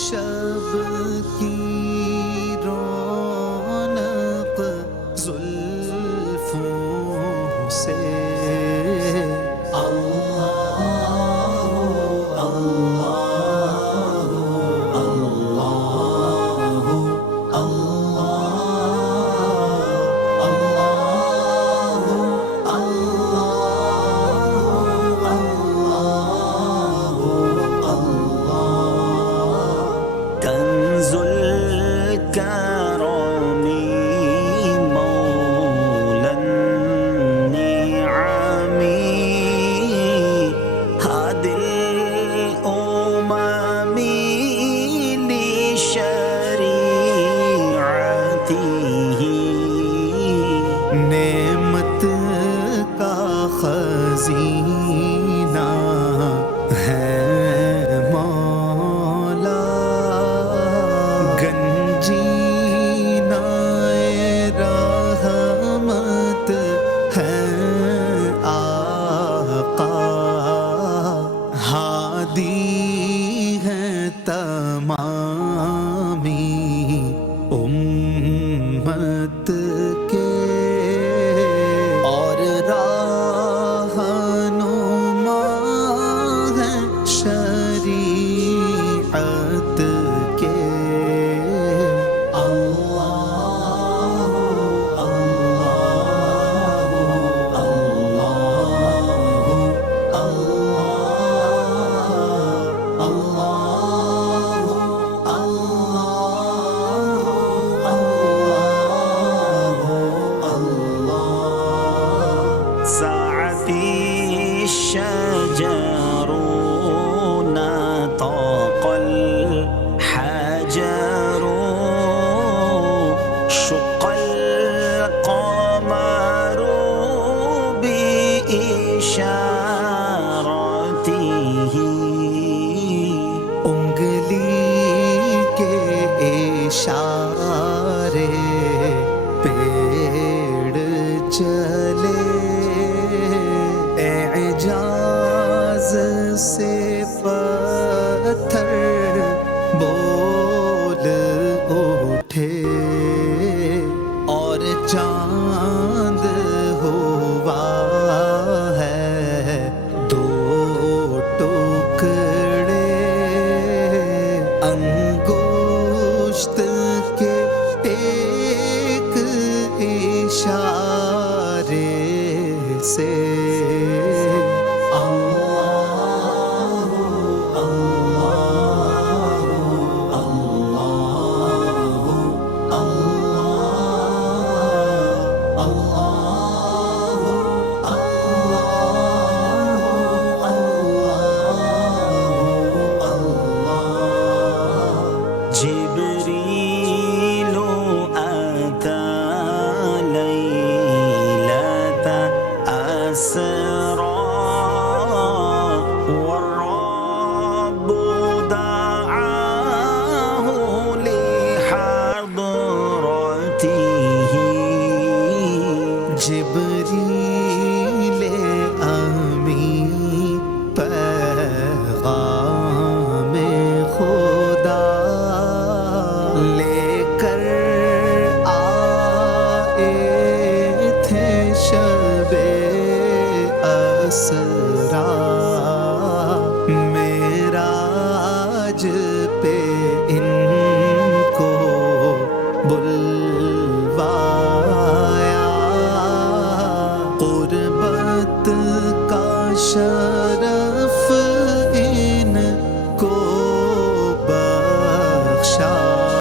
شب کی رونق زلفوں سے کنز الکرم مولا النعم هادي الأمم لشريعته نعمت کا خزینہ ہے تمامی امت کے اور رہنما ہے شریعت کے الشجر نطق الحجر شق القمر بإشارته انگلی کے اشارے پیڑ چلے اعجاز سے پتھر بول اٹھے اور چاند ہوا ہے دو ٹکڑے انگشت کے ایک اشارے سے جبريل أتى ليلة أسرى والرب دعاه لحضرته جبريل أمين پیغام خدا لے کر آئے تھے شب اسرا معراج پہ ان کو بلوایا قربت کا شرف